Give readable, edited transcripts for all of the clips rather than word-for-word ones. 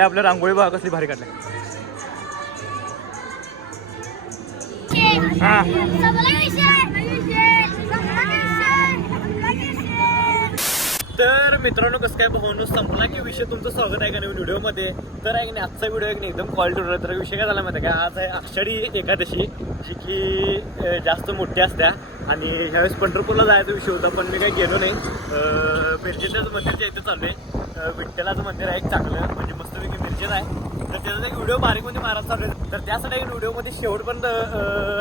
आपल्या रांगोळी बघा कसली भारी काढल्या. तर मित्रांनो कसं काय भावनो संपला की विषय. तुमचं स्वागत आहे का नवीन व्हिडिओमध्ये. तर आहे की नाही आजचा व्हिडिओ आहे की नाही एकदम क्वालिटी होता. तर विषय काय झाला माहिती आहे का, आज आहे आषाढी एकादशी जी की जास्त मोठी असत्या आणि ह्यावेळेस पंढरपूरला जायचा विषय होता पण मी काही गेलो नाही. मिरजेच्याच मंदिरच्या इथे चालू आहे. विठ्ठलाचं मंदिर आहे एक चांगलं म्हणजे मस्तपैकी मिरजेत आहे. तर त्याचा एक व्हिडिओ बारीकमध्ये महाराज चालू आहे. तर त्यासाठी एक व्हिडिओमध्ये शेवटपर्यंत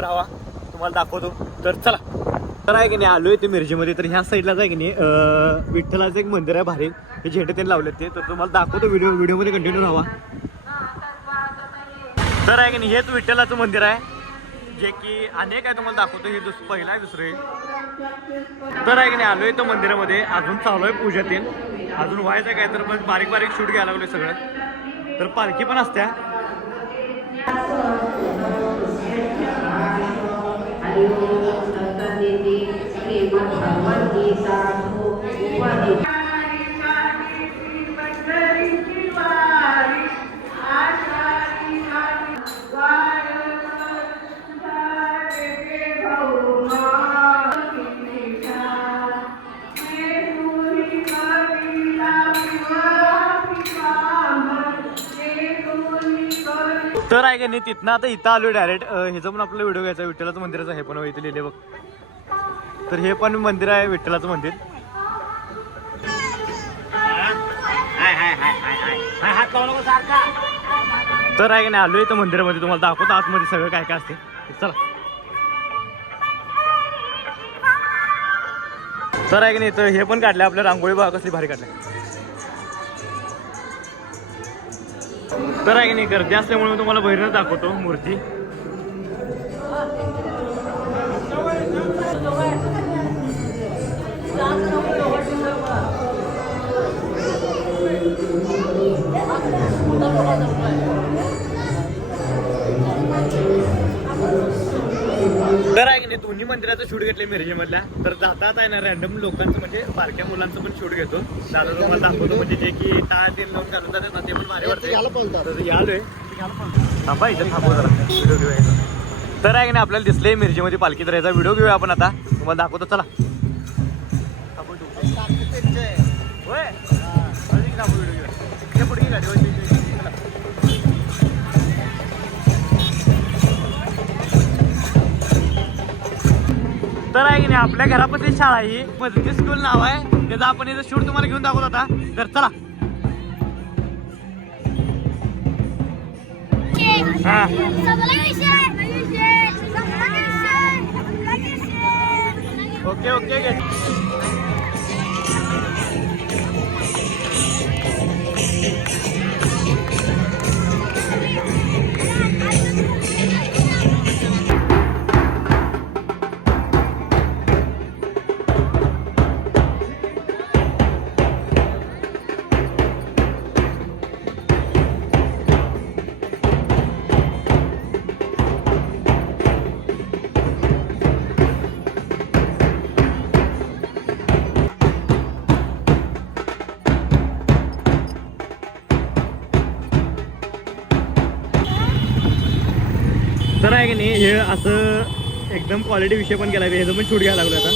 राहा, तुम्हाला दाखवतो. तर चला. तर आहे की नाही आलोय ते मिरजेमध्ये. तर ह्या साईडलाच आहे की नाही विठ्ठलाचं एक मंदिर आहे भारी. हे झेंडे त्यांनी लावले ते. तर तुम्हाला दाखवतो व्हिडिओमध्ये कंटिन्यू राहा. तर आहे की नाही हेच विठ्ठलाचं मंदिर आहे जे की अनेक आहे. तुम्हाला दाखवतो. हे पहिला आहे दुसरे. तर आहे की नाही आलोय तो मंदिरामध्ये. अजून चालू आहे पूजा ते. अजून व्हायचं काय तर पण बारीक बारीक शूट घ्यायला लागले सगळं. तर पालखी पण असत्या. तर आहे का नाही तिथनं आता इथं आलो डायरेक्ट. ह्याचं पण आपला व्हिडिओ घ्यायचा. विठ्ठलाचं मंदिराचं हे पण इथे लिहिले बघ. तर हे पण मंदिर आहे विठ्ठलाचं मंदिर. तर आहे का नाही आलोय इथं मंदिरामध्ये. तुम्हाला दाखवतो आतमध्ये सगळं काय काय असते. चला. तर आहे का नाही तर हे पण काढलं आपल्या रांगोळी बघा कसली भारी काढल्या. तर आहे की नाही गर्दी असल्यामुळे मी तुम्हाला बाहेरच दाखवतो मूर्ती. तर आहे की नाही दोन्ही मंदिराचं शूट घेतलं मिरजेमधल्या. तर जातात आहे ना रॅन्डम लोकांचं म्हणजे बारक्या मुलांचं पण शूट घेतो. दादा तुम्हाला दाखवतो म्हणजे जे की टाळ तीन लावून घालून जातात ना ते पण भारी वाटते. आलोय थांबा इथं थांबू जरा व्हिडिओ घेऊया. तर आहे की नाही आपल्याला दिसले मिरजेमध्ये पालखी. तर याचा व्हिडिओ घेऊया आपण आता. तुम्हाला दाखवतो चला. तर आहे की नाही आपल्या घरापासून शाळा ही मस्जिद स्कूल नाव आहे. त्याचा आपण इथं शूट तुम्हाला घेऊन दाखवत आता. तर चला. Okay okay. तर आहे की नाही हे असं एकदम क्वालिटी विषय पण केला. ह्याचं पण शूट घ्यायला लागलो आता.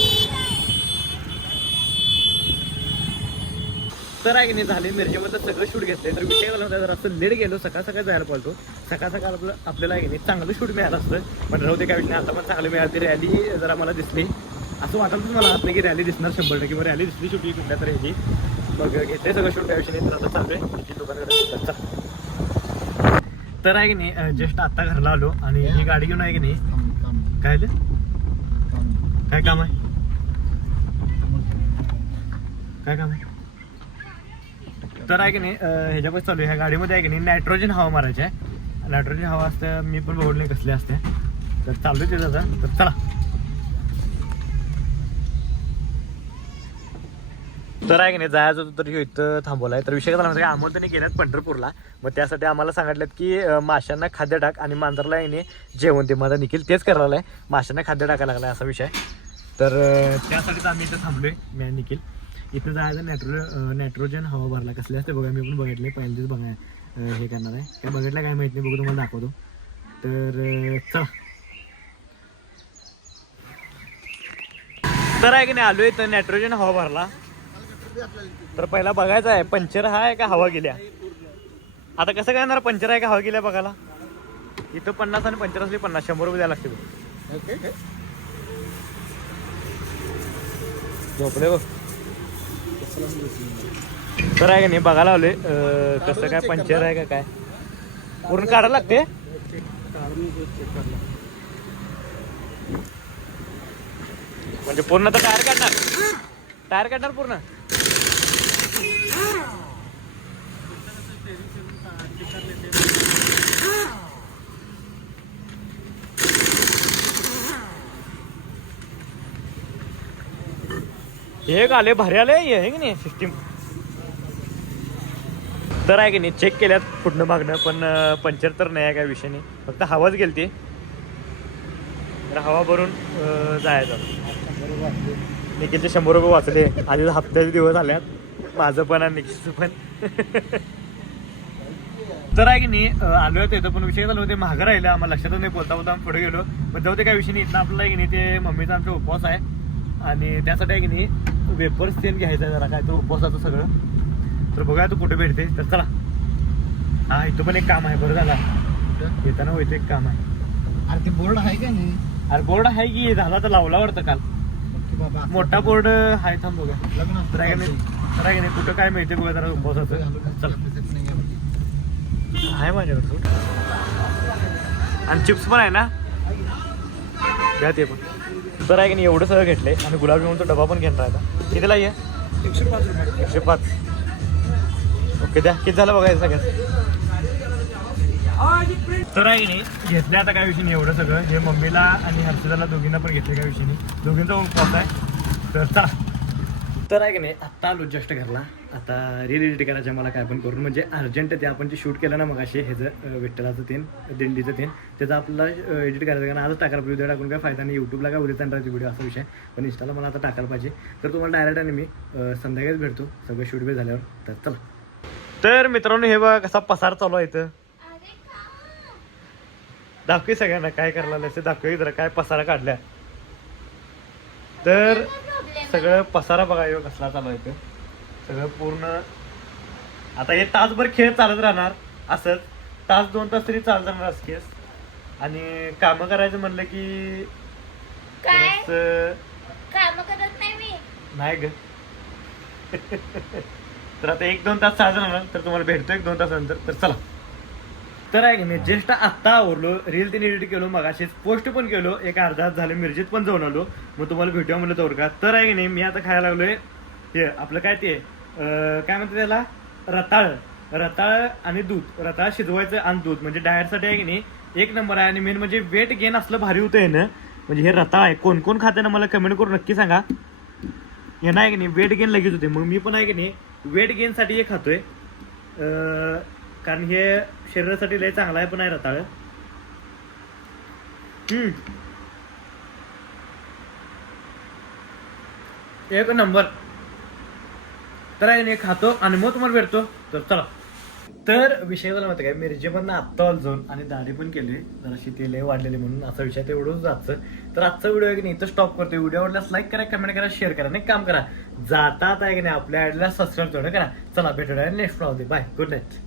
तर आहे की नाही झाले मिरजेमध्ये सगळं शूट घेतलंय. तर विषय झाला होता जर असं लेट गेलो सकाळ सकाळ जायला पाहिजे. सकाळ सकाळ आपल्याला आहे की नाही चांगलं शूट मिळालं असतं. पण राहू दे काय विषय आता पण चांगलं मिळालं. ती रॅली जरा मला दिसली असं वाटतं मला असं की रॅली दिसणार 100%. मग रॅली दिसली शूटिंग कुठल्या तर ह्याची. मग घेतले सगळं शूट त्या विषयी. तर आता चालू आहे दुकानाकडे. तर आहे की नाही जस्ट आता घरला आलो आणि ही गाडी घेऊन आहे की नाही. काय काय काम आहे. काय काम आहे. तर आहे की नाही ह्याच्यापासून चालू आहे. ह्या गाडीमध्ये आहे की नाही नायट्रोजन हवा मारायची आहे. नायट्रोजन हवा असते मी पण बघडले कसले असते. तर चालू आहे त्याचा. तर चला. तर आहे की नाही जायचं होतं तर इथं थांबवलाय. तर विषय झाला म्हणजे आमंत्रणे गेल्यात पंढरपूरला. मग त्यासाठी आम्हाला सांगितलं की माशांना खाद्य टाक आणि मांजरला येणे जेवण. ते माझा निखिल तेच करायला आहे. माशांना खाद्य टाकायला लागला असा विषय. तर त्यासाठीच आम्ही इथं थांबलोय मी निखिल. इथं जायचं नायट्रोजन हवा भरला कसले असते बघा. मी पण बघितले पहिल्यांदाच बघा हे करणार आहे. काय बघितलं काय माहित नाही, बघू तुम्हाला दाखवतो. तर चला. तर आहे की नाही आलोय तर नायट्रोजन हवा भरला. तर पहिला बघायचं आहे पंचर आहे का हवा गेल्या. आता कसं काय येणार पंचर आहे का हवा गेल्या बघायला. इथं 50 आणि पंचर असली 50, 100 रुपये द्यायला लागते. झोपले बघ. तर आहे का नाही बघायला आलोय कसं काय पंचर आहे का काय पूर्ण काढायला लागते. म्हणजे पूर्ण तर टायर काढणार पूर्ण. हे आले भारी आले हे की नाही सिस्टीम. तर आहे की नाही चेक केल्यात पुढनं मागणं पण पंचर तर नाही आहे काय विषय नाही, फक्त हवाच गेलती. तर हवा भरून जायचं. निखिलचे 100 रुपये वाचले. आधी हप्त्याचे दिवस आल्यात माझं पण आणि निखिलचं पण. तर आहे की नाही आलो होतो इथं पण विषय झाला होते महाग राहिलं आम्हाला लक्षातच नाही. बोलता बोलता पुढे गेलो पण जाऊ ते काय विषय नाही. इथं आपल्याला आहे की नाही ते मम्मीचा आमचा उपवास आहे आणि त्यासाठी आहे की नाही वेपर्स तेल घ्यायचं आहे जरा काय तर उपवासाचं सगळं. तर बघूया तू कुठे भेटते. तर चला. हा इथं पण एक काम आहे. बरं झाला येताना होतं एक काम आहे. अरे ते बोर्ड आहे का नाही. अरे बोर्ड आहे की झाला तर लावला वाटतं काल. मोठा बोर्ड आहे. थांब बघा. तर आहे की नाही कुठं काय मिळते बघा जरा उपवासाचं. चला आहे माझ्याकडे सूट आणि चिप्स पण आहे ना घ्या ते पण. तर आहे की नाही एवढं सगळं घेतलंय आणि गुलाबजामुनचा डबा पण घेणार आहे. आता कितीला आहे 105 रुपये. 105. ओके द्या किती झालं बघायचं सगळ्यात. तर आहे की नाही घेतले आता काय विषय नाही एवढं सगळं. हे मम्मीला आणि हर्षदाला दोघींना पण घेतले काय विषय नाही. दोघींचा उपवास आहे. तर चला. तर आहे की नाही आत्ता आलो जस्ट घरला. आता रील एडिट करायचं मला काय पण करून म्हणजे अर्जंट ते आपण जे शूट केलं ना मग असे ह्याचं विठ्ठलाचं तेन दिंडीचं तेन त्याचं आपल्याला एडिट करायचं. कारण आजच टाकायला पाहिजे. उद्या टाकून काय फायदा नाही. यूट्यूबला काय उद्या चालणार व्हिडिओ असा विषय. पण इंस्टाला मला आता टाकायला पाहिजे. तर तुम्हाला डायरेक्ट आणि मी संध्याकाळीच भेटतो सगळं शूट बी झाल्यावर. तर चला. तर मित्रांनो हे बघा कसा पसार चालू आहे इथं. दाखवे सगळ्यांना काय करायला असं दाखवे जरा काय पसारा काढल्या. तर सगळं पसारा बघा यो कसला चालू आहे सगळं पूर्ण. आता हे तासभर खेळ चालत राहणार असंच. तास 2 तास तरी चालत राहणार असं केस. आणि कामं करायचं म्हणलं की काम करत नाही मी. नाही ग. तर आता 1-2 तास चालत राहणार. तर तुम्हाला भेटतो 1-2 तासानंतर. तर चला. तर आहे की मी जस्ट आत्ता आवरलो. रील ते एडिट केलो मगाशीच पोस्ट पण केलो. एक अर्धा तास झाले मिरजेत पण जाऊन आलो. मग तुम्हाला भेटूया म्हणलं तर का. तर आहे की नाही मी आता खायला लागलोय हे आपलं काय ते काय म्हणतात त्याला रताळ आणि दूध. रताळ शिजवायचं आणि दूध म्हणजे डायटसाठी आहे की नाही 1 नंबर आहे. आणि मेन म्हणजे वेट गेन असलं भारी होतं आहे ना. म्हणजे हे रताळ आहे कोण कोण खाते ना मला कमेंट करून नक्की सांगा. हे नाही की नाही वेट गेन लगेच होते. मग मी पण आहे की नाही वेट गेनसाठी हे खातोय कारण हे शरीरासाठी लय चांगला आहे पण आहे रताळ. एक नंबर. तर आहे नाही खातो आणि मग तुम्हाला भेटतो. तर चला. तर विषय झाला माहिती काय मिरजेमधनं आत्ता आलो जाऊन आणि दाढी पण केली जराशी ते लय वाढलेली म्हणून असा विषय तेवढंच जायचं. तर आजचा व्हिडिओ आहे की नाही इथं स्टॉप करतो. व्हिडिओ आवडल्यास लाईक करा कमेंट करा शेअर करा. नाही काम करा जाता आहे की नाही आपल्या आयडीला सबस्क्राईब करा. चला भेटूया next vlog. Bye good night.